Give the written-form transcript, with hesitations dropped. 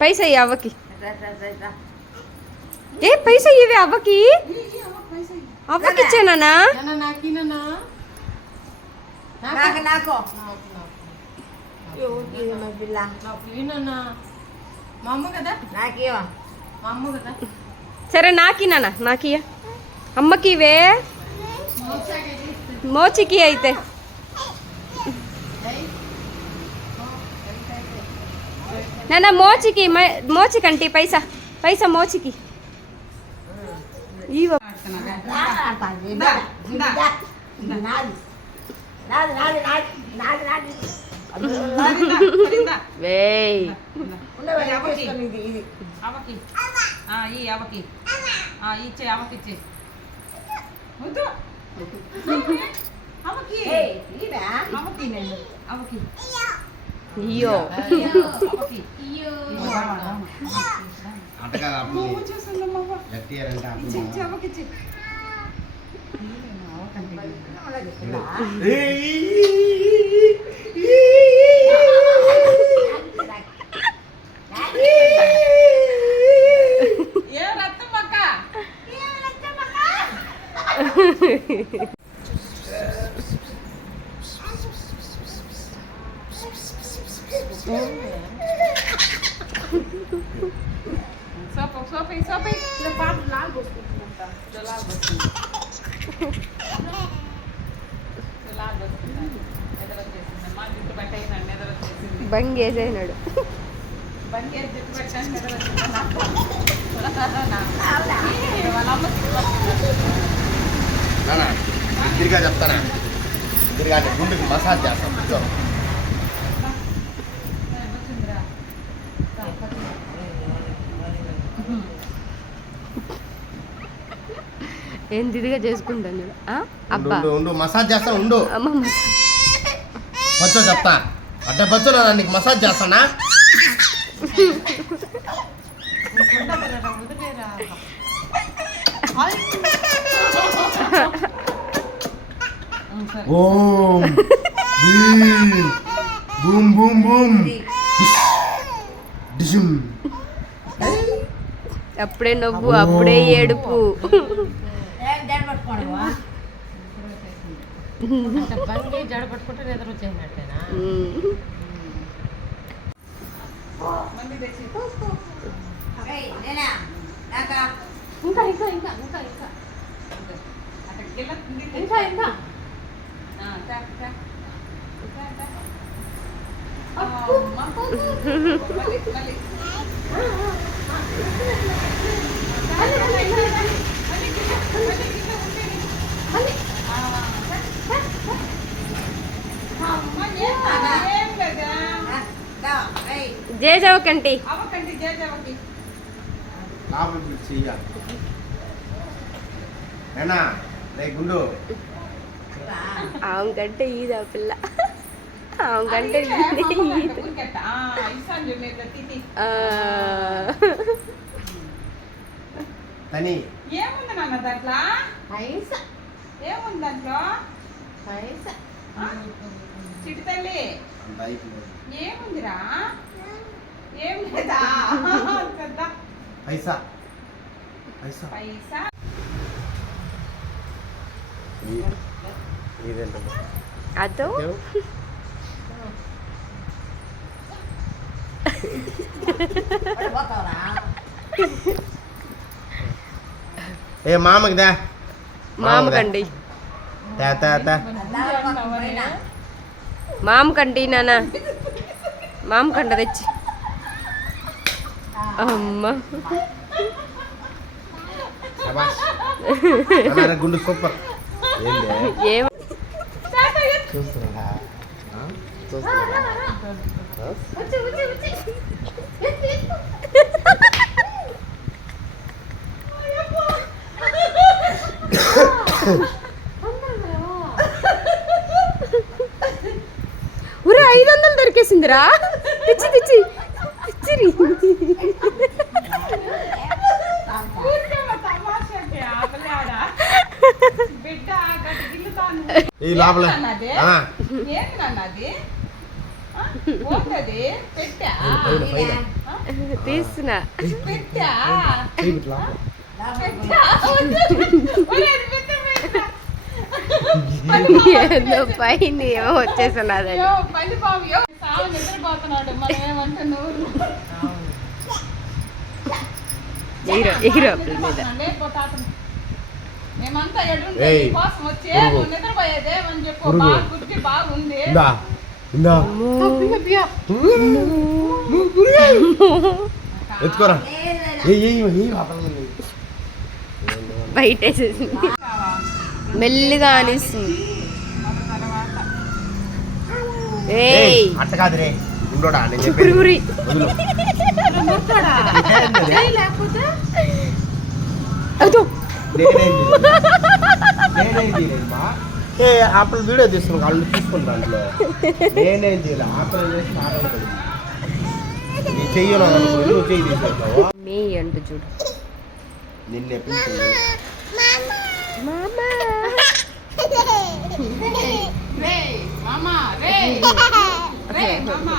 పైసా ఇయ్యి అవ్వకి. ఏ పైసా ఇవే అవ్వకి. అవ్వకి ఇచ్చానా? సరే నాకినా నాకియా. అమ్మకి ఇవే మోచికి అయితే. నాన్న మోచికి మోచికంటి పైసా పైసా మోచికి అయ్యో బంగేసేనాడు. తిరిగా చెప్తానా తిరిగా గుండెకి మసాజ్ చేస్తాం. ఏం దిదిగా చేసుకుంటాను. అబ్బా ఉండు మసాజ్ చేస్తా ఉండు. బచ్చో చెప్తా అంటే బచ్చో నీకు మసాజ్ చేస్తానా. ఓం భీం బూమ్ బూమ్ బూమ్ డిజుమ్. అప్పుడే నవ్వు అప్పుడే ఏడుపు. జడ పట్టుకుంటే నిద్ర వచ్చేసినట్టేనా? ఇంకా ఇంకా ఇంకా ఇంకా ఇంకా ఇంకా జేజవకంటి గుండు ఆమె కంటే ఈదా పిల్ల. ఆమె కంటే ఏముంది నాన్న దాంట్లో? ఏముంది దాంట్లో? చిటి తల్లి ఏముందిరా? ఏం లేదా? పైసా పైసా పైసా అదో ఏ మామకి దా మామకండి మామకండి నాన్న మామకంట తెచ్చి. అమ్మ గుండు సూపర్. ఏం చూస్తున్నా ఊరే 500 దొరికేసిందిరా. తెచ్చి తెచ్చి తెచ్చిరి. ఈ లోపల పోతుంది పెట్టా తీస్తున్నా పెట్టా ఇట్లా పెట్టా ఒరే, అది పెట్ట, పెట్ట. ఏదో పైన ఏమో వచ్చేస్తున్నది అయ్యో, పల్లి బాబు అయ్యో, సావు నిద్రపోతున్నాడు మనం ఏమంటున్నావు హీరో మీద మేమంతా ఎడుంటే ఏయ్, కోసం వచ్చి పురుగు. నువ్వు నిద్రపోయేదేమని చెప్పు పురుగు. బాగా గుడ్డి బాగుంది ఇందా ఇందా ఎత్తుకోరా బయట వేసేసింది మెల్లిగా అనిస్తుంది ఏయ్ అట్ట కాదురే ఉండోడా నేను చెప్పేది. పురుగురి వదులు. లేకపోతే అదో నేనేం చేయలేదు బా. ఏ ఆపల వీడియో తీస్తున్నాను వాళ్ళు చూసుకుని దాంట్లో నేనేం చేయలేదు ఆపల చేసి మాట్లాడుతుంది నీ చెయ్యను అనుకో నువ్వు చెయ్యి తీసుకెళ్తావు మీ అంటూ చూడు నిన్నే పిలిచింది మామా రే మామా రే రే మామా